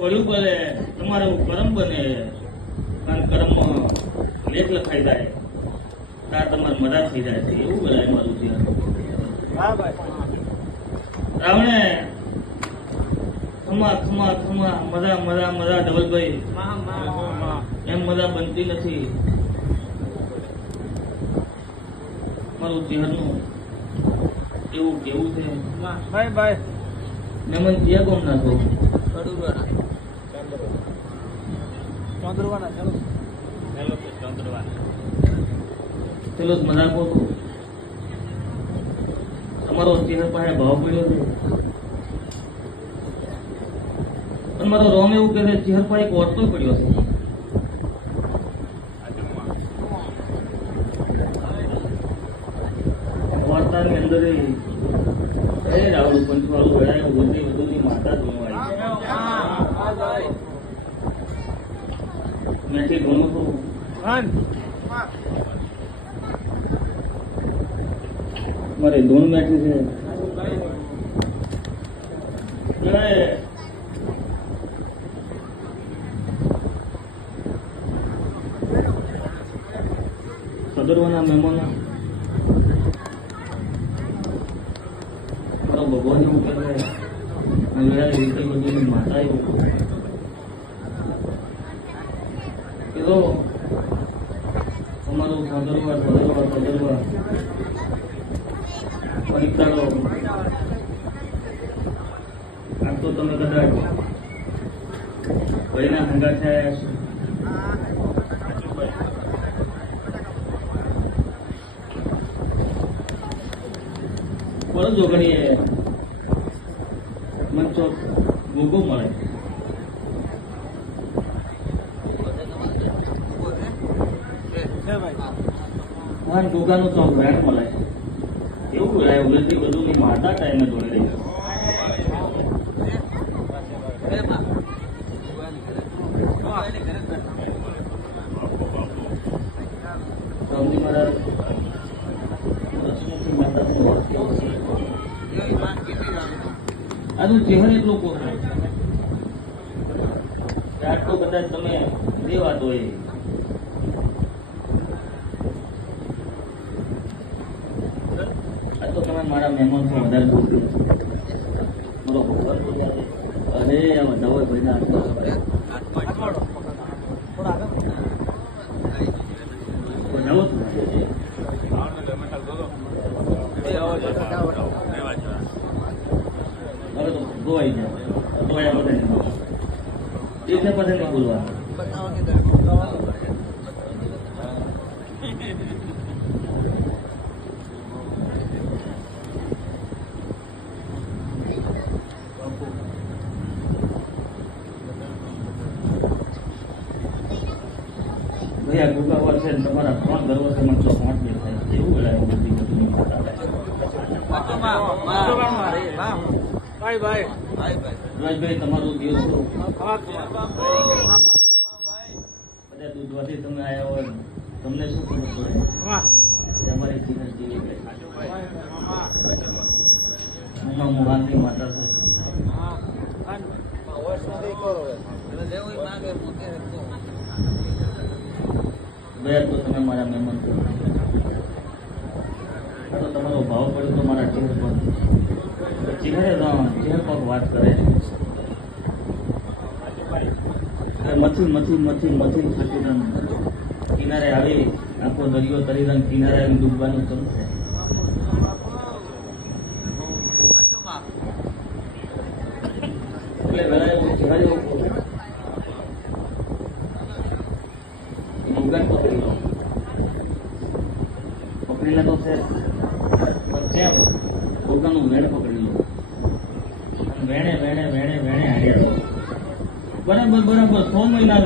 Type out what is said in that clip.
પડ્યું ભલે તમારું કર્મ બને કારણ કર્મમાં લેખ લખાઈ જાય તાર તમારે મદદ થઈ જાય છે એવું બોલાય મારું છે રાવણે ખમા ખમા ખમા મજા મજા મજા ધવલભાઈ એમ મજા બનતી નથી મારું જીવનનું એવું કેવું છે ભાઈ ભાઈ મેમન ક્યાં કોમ નાખો ચંદ્રવાના ચલો મજા કહો તમારો ચહેરા પાસે ભાવ પડ્યો છે પણ મારો રોમ એવું કહે છે ચહેર પર એક ઓટો પડ્યો છે વાર્તાની અંદર રાવણું પંચવાળું ગળાય વધુ વધુની માતા જોવાય મેથી ઘણું તો મારે ધૂન મેઠી છે સદરવાના મહેમાનો મારો ભગવાન એવું કહે રીતે બધું માતા એવું કીધો અમારું સદરવા પરીક્ષાનો આમ તો તમે કદાચ ભાઈના હંગા થયા છો પડજો ઘડીએ મંચો ભૂગો મળે ગોગાનું ચોક વેણ મળે એવું રહે ઉલટી બધું ની માતા ટાઈમે જોઈ રહી રામજી મહારાજ આજનું ચહેર એટલું કોણ આટલો કદાચ તમે દેવા દો એ તો તમે મારા મહેમાન છો વધારે બોલ્યો મારો ભગવાન બોલ્યા અરે આ બધા હોય ભાઈ હવે તો ગોવાઈ જાય ગોવાયા બધા એટલે પછી નહીં બોલવા ભૈયા ગુગાવર છે તમારા 3 ગર્વ છે મને તો 5 દેખાય એવું બોલાય બધી બધું ભાઈ ભાઈ રાજભાઈ તમારું દિવસ બધા દૂધવાથી તમે આવ્યા હોય તમને શું ખબર પડે અમારી જીવન કેવી હું મોહાનની માતા છું ગયા તો તમે મારા મહેમાન છો તો તમારો ભાવ પડ્યો તો મારા ચહેર પર ચહેરે ચહેર પર વાત કરે મથી ખટીરંગ કિનારે આવી આખો દરિયો તરીરંગ કિનારે આવી ડૂબવાનું શરૂ થાય એટલે વેળાએ હું ચહેરે ઉગાન પકડીલા તો છે જેમ ઉગાનું વેણ પકડી લો વેણે હાર્યા બરાબર 6 મહિના